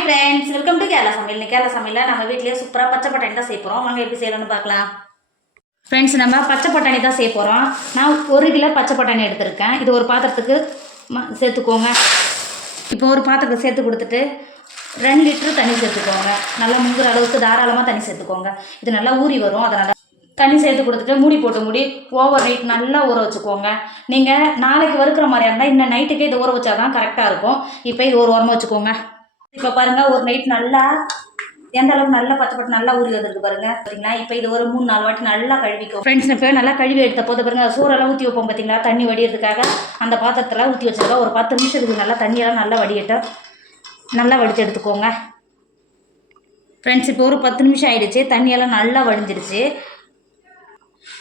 Hi friends welcome to Kerala சமையல் இன்னைக்கு கேரளா சமையலில் நம்ம வீட்லேயே சூப்பராக பச்சை பட்டாணி தான் செய்ய போகிறோம் வாங்க எப்படி செய்யலாம்னு பார்க்கலாம். ஃப்ரெண்ட்ஸ் நம்ம பச்சை பட்டாணி தான் செய்ய போகிறோம் நான் ஒரு கிலோ பச்சை பட்டாணி எடுத்திருக்கேன். இது ஒரு பாத்திரத்துக்கு சேர்த்துக்கோங்க. இப்போ ஒரு பாத்திரத்தை சேர்த்து கொடுத்துட்டு ரெண்டு லிட்டரு தண்ணி சேர்த்துக்கோங்க. நல்லா முங்குற அளவுக்கு தாராளமாக தண்ணி சேர்த்துக்கோங்க. இது நல்லா ஊறி வரும். அதனால் தண்ணி சேர்த்து கொடுத்துட்டு மூடி போட்டு மூடி ஓவர் நைட் நல்லா ஊற வச்சுக்கோங்க. நீங்கள் நாளைக்கு வறுக்கிற மாதிரியா இருந்தால் இன்னும் நைட்டுக்கே இது ஊற வச்சா தான் கரெக்டாக இருக்கும். இப்போ இது ஒரு உரமாக வச்சுக்கோங்க. இப்போ பாருங்க ஒரு நைட் நல்லா எந்த அளவுக்கு நல்லா பச்சை பட்டு நல்லா ஊறி வந்திருக்கு பாருங்க. பார்த்தீங்களா இப்போ இது ஒரு மூணு நாலு வாட்டி நல்லா கழுவிக்கும் ஃப்ரெண்ட்ஸ் இப்போ நல்லா கழுவி எடுத்த போது பாருங்க சூறெல்லாம் ஊற்றி வைப்போம் பார்த்தீங்களா தண்ணி வடிகிறதுக்காக அந்த பாத்திரத்தில் ஊற்றி வச்சிருக்கோம். ஒரு பத்து நிமிஷத்துக்கு நல்லா தண்ணியெல்லாம் நல்லா வடிகட்டும் நல்லா வடித்து எடுத்துக்கோங்க. ஃப்ரெண்ட்ஸ் இப்போ ஒரு பத்து நிமிஷம் ஆயிடுச்சு. தண்ணியெல்லாம் நல்லா வடிஞ்சிருச்சு.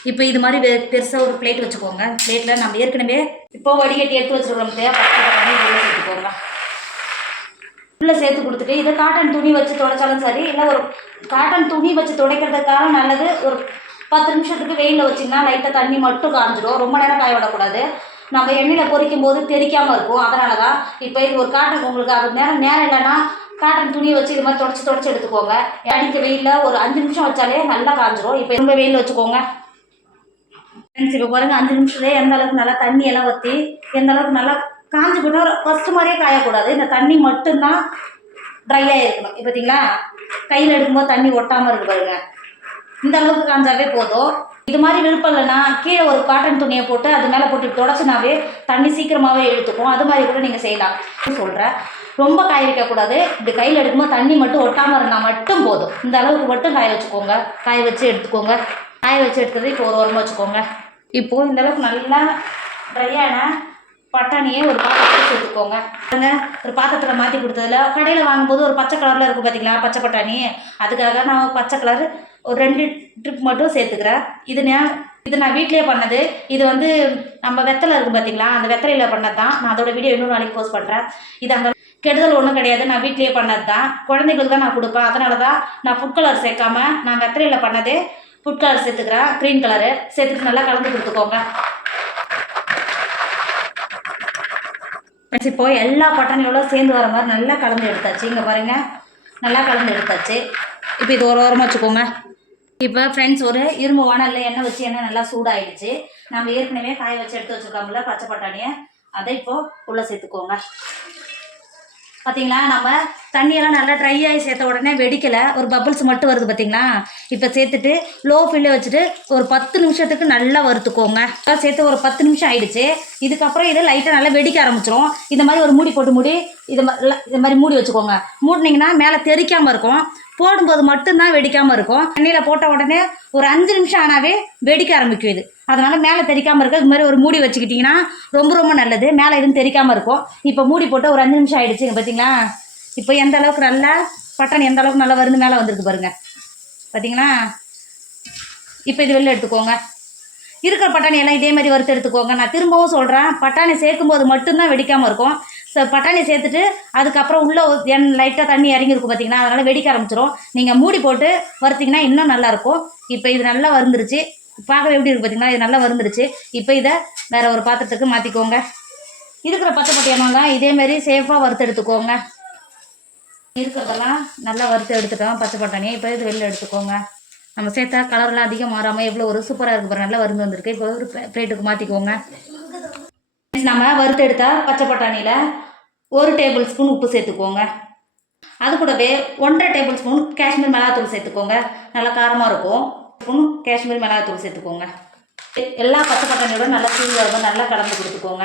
இப்போ இது மாதிரி பெருசாக ஒரு பிளேட் வச்சுக்கோங்க. பிளேட்டில் நம்ம ஏற்கனவே இப்போ வடிகட்டி எடுத்து வச்சுருக்கோம் தேவை எடுத்துக்கோங்க உள்ளே சேர்த்து கொடுத்துட்டு இதை காட்டன் துணி வச்சு துடைச்சாலும் சரி இல்லை ஒரு காட்டன் துணி வச்சு துடைக்கிறதுக்காக நல்லது ஒரு பத்து நிமிஷத்துக்கு வெயிலில் வச்சிங்கன்னா லைட்டாக தண்ணி மட்டும் காஞ்சிடும் ரொம்ப நேரம் காய விடக்கூடாது. நம்ம எண்ணெயில் பொரிக்கும் போது தெரிக்காமல் இருக்கும். அதனால தான் இப்போ இது ஒரு காட்டன் உங்களுக்கு அது நேரம் நேரம் இல்லைன்னா காட்டன் துணியை வச்சு இது மாதிரி தொடச்சி தொடச்சி எடுத்துக்கோங்க. அடிக்க வெயிலில் ஒரு அஞ்சு நிமிஷம் வச்சாலே நல்லா காஞ்சிரும். இப்போ ரொம்ப வெயிலில் வச்சுக்கோங்க. ஃப்ரெண்ட்ஸ் இப்போ பாருங்கள் அஞ்சு நிமிஷத்துலேயே எந்த அளவுக்கு நல்லா தண்ணி எல்லாம் ஊற்றி எந்த அளவுக்கு நல்லா காஞ்சி போட்டால் ஃபஸ்ட்டு மாதிரியே காயக்கூடாது. இந்த தண்ணி மட்டும்தான் ட்ரையாக இருக்கணும். இப்போ பார்த்தீங்களா கையில் எடுக்கும்போது தண்ணி ஒட்டாமல் இருக்கு பாருங்க. இந்த அளவுக்கு காஞ்சாவே போதும். இது மாதிரி விருப்பம் இல்லைன்னா கீழே ஒரு காட்டன் துணியை போட்டு அது மேலே போட்டு தொடச்சினாவே தண்ணி சீக்கிரமாகவே இழுத்துக்கும். அது மாதிரி கூட நீங்கள் செய்யலாம். சொல்கிறேன் ரொம்ப காய வைக்கக்கூடாது. இப்படி கையில் எடுக்கும்போது தண்ணி மட்டும் ஒட்டாமல் இருந்தால் மட்டும் போதும். இந்த அளவுக்கு மட்டும் காய வச்சுக்கோங்க. காய வச்சு எடுத்துக்கோங்க. காய வச்சு எடுத்தது இப்போ ஒரு ஓரமாக வச்சுக்கோங்க. இப்போது இந்த அளவுக்கு நல்லா ட்ரையான பட்டாணியை ஒரு பாத்திரத்தில் சேர்த்துக்கோங்க பாருங்க ஒரு பாத்திரத்தில் மாற்றி கொடுத்ததுல கடையில் வாங்கும்போது ஒரு பச்சை கலரில் இருக்கும் பார்த்தீங்களா பச்சை பட்டாணி? அதுக்காக நான் பச்சை கலர் ஒரு ரெண்டு ட்ரிப் மட்டும் சேர்த்துக்கிறேன். இது நான் இது நான் வீட்டிலேயே பண்ணது. இது வந்து நம்ம வெத்தலை இருக்கும் பார்த்தீங்களா அந்த வெத்தலையில் பண்ணது தான் நான் அதோட வீடியோ இன்னொரு நாளைக்கு போஸ்ட் பண்ணுறேன் இது அங்கே கெடுதல் ஒன்றும் கிடையாது. நான் வீட்லேயே பண்ணது தான் குழந்தைகளுக்கு தான் நான் கொடுப்பேன். அதனால தான் நான் ஃபுட் கலர் சேர்க்காம நான் வெத்தலையில் பண்ணது. ஃபுட் கலர் சேர்த்துக்கிறேன். க்ரீன் கலரு சேர்த்துட்டு நல்லா கலந்து கொடுத்துக்கோங்க. ஃப்ரெண்ட்ஸ் இப்போ எல்லா பட்டாணியோட சேர்ந்து வர மாதிரி நல்லா கலந்து எடுத்தாச்சு. இங்கே பாருங்க. நல்லா கலந்து எடுத்தாச்சு. இப்போ இது ஒரு ஓரமாக வச்சுக்கோங்க. இப்போ ஃப்ரெண்ட்ஸ் ஒரு இரும்பு வானல்ல எண்ணெய் வச்சு எண்ணெய் நல்லா சூடாயிடுச்சு. நம்ம ஏற்கனவே காய வச்சு எடுத்து வச்சுருக்கோம்ல பச்சை பட்டாணியை. அதை இப்போது உள்ளே சேர்த்துக்கோங்க. பார்த்தீங்களா நம்ம தண்ணியெல்லாம் நல்லா ட்ரை ஆகி சேர்த்த உடனே வெடிக்கலை. ஒரு பபிள்ஸ் மட்டும் வருது பார்த்தீங்களா இப்போ சேர்த்துட்டு லோ ஃபில்ல வச்சுட்டு ஒரு பத்து நிமிஷத்துக்கு நல்லா வறுத்துக்கோங்க. சேர்த்து ஒரு பத்து நிமிஷம் ஆயிடுச்சு. இதுக்கப்புறம் இதை லைட்டாக நல்லா வெடிக்க ஆரம்பிச்சிரும். இந்த மாதிரி ஒரு மூடி போட்டு மூடி இது இது மாதிரி மூடி வச்சுக்கோங்க. மூடினீங்கன்னா மேலே தெறிக்காமல் இருக்கும். போடும்போது மட்டும்தான் வெடிக்காமல் இருக்கும். தண்ணியில் போட்ட உடனே ஒரு அஞ்சு நிமிஷம் ஆனாவே வெடிக்க ஆரம்பிக்கும் இது. அதனால் மேலே தெரிக்காமல் இருக்க இது மாதிரி ஒரு மூடி வச்சுக்கிட்டிங்கன்னா ரொம்ப ரொம்ப நல்லது. மேலே எதுவும் தெரிக்காமல் இருக்கும். இப்போ மூடி போட்டு ஒரு அஞ்சு நிமிஷம் ஆயிடுச்சு பார்த்தீங்களா இப்போ எந்த அளவுக்கு நல்லா பட்டன் எந்த அளவுக்கு நல்லா வருது மேலே வந்திருக்கு பாருங்கள் பார்த்தீங்களா இப்போ இது வெளில எடுத்துக்கோங்க. இருக்கிற பட்டாணி எல்லாம் இதே மாதிரி வறுத்து எடுத்துக்கோங்க. நான் திரும்பவும் சொல்கிறேன் பட்டாணி சேர்க்கும்போது மட்டும்தான் வெடிக்காமல் இருக்கும். ஸோ பட்டாணி சேர்த்துட்டு அதுக்கப்புறம் உள்ளே என் லைட்டாக தண்ணி இறங்கி இருக்கும் பார்த்தீங்கன்னா அதனால் வெடிக்க ஆரம்பிச்சிடும் நீங்கள் மூடி போட்டு வறுத்திங்கன்னா இன்னும் நல்லாயிருக்கும். இப்போ இது நல்லா வந்துருச்சு பார்க்க எப்படி இருக்கு பார்த்தீங்கன்னா இது நல்லா வந்துருச்சு இப்போ இதை வேறு ஒரு பாத்திரத்துக்கு மாற்றிக்கோங்க இருக்கிற பச்சை பட்டியானெல்லாம் இதேமாரி சேஃபாக வறுத்து எடுத்துக்கோங்க. இருக்கிறதெல்லாம் நல்லா வறுத்து எடுத்துட்டோம் பச்சை பட்டாணியை. இப்போ இது வெளில எடுத்துக்கோங்க. நம்ம சேர்த்தா கலர்லாம் அதிகம் மாறாமல் எவ்வளோ ஒரு சூப்பராக இருக்கு பாருங்கள் நல்லா வருந்து வந்திருக்கு. இப்போ ஒரு ப்ளேட்டுக்கு மாற்றிக்கோங்க நம்ம வறுத்தெடுத்த பச்சை பட்டாணியில் ஒரு டேபிள் ஸ்பூன் உப்பு சேர்த்துக்கோங்க. அது கூடவே ஒன்றரை டேபிள் ஸ்பூன் காஷ்மீர் மிளகாத்தூள் சேர்த்துக்கோங்க. நல்லா காரமாக இருக்கும். ஸ்பூன் காஷ்மீர் மிளகாத்தூள் சேர்த்துக்கோங்க. எ- எல்லா பச்சை பட்டாணியோட நல்லா சூடு நல்லா கலந்து கொடுத்துக்கோங்க.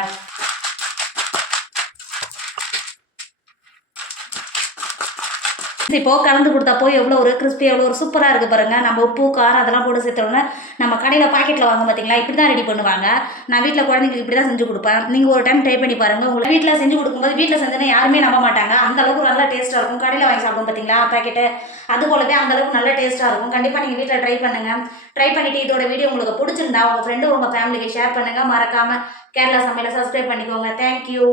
இப்போ கலந்து கொடுத்தப்போ எவ்வளோ ஒரு கிறிஸ்பி எவ்வளோ ஒரு சூப்பராக இருக்குது பாருங்கள் நம்ம உப்பு காரம் அதெல்லாம் போட்டு சேர்த்தோன்னே நம்ம கடையில் பாக்கெட்டில் வாங்க பார்த்தீங்களா இப்படி தான் ரெடி பண்ணுவாங்க. நான் வீட்டில் குழந்தைங்களுக்கு இப்படி தான் செஞ்சு கொடுப்பேன். நீங்கள் ஒரு டைம் ட்ரை பண்ணி பாருங்கள் உங்களை வீட்டில் செஞ்சு கொடுக்கும்போது வீட்டில் செஞ்சோன்னா யாருமே நம்ப மாட்டாங்க. அந்த அளவுக்கு நல்லா டேஸ்ட்டாக இருக்கும். கடையில் வாங்கி சாப்பிடும் பார்த்தீங்களா பாக்கெட்டு அது போலவே அந்த அளவுக்கு நல்ல டேஸ்ட்டாக இருக்கும். கண்டிப்பாக நீங்கள் வீட்டில் ட்ரை பண்ணுங்கள் ட்ரை பண்ணிவிட்டு இதோட வீடியோ உங்களுக்கு பிடிச்சிருந்தா உங்கள் ஃப்ரெண்டு உங்கள் ஃபேமிலிக்கு ஷேர் பண்ணுங்கள் மறக்காமல் கேரளா சமையலை சப்ஸ்கிரைப் பண்ணிக்கோங்க. தேங்க்யூ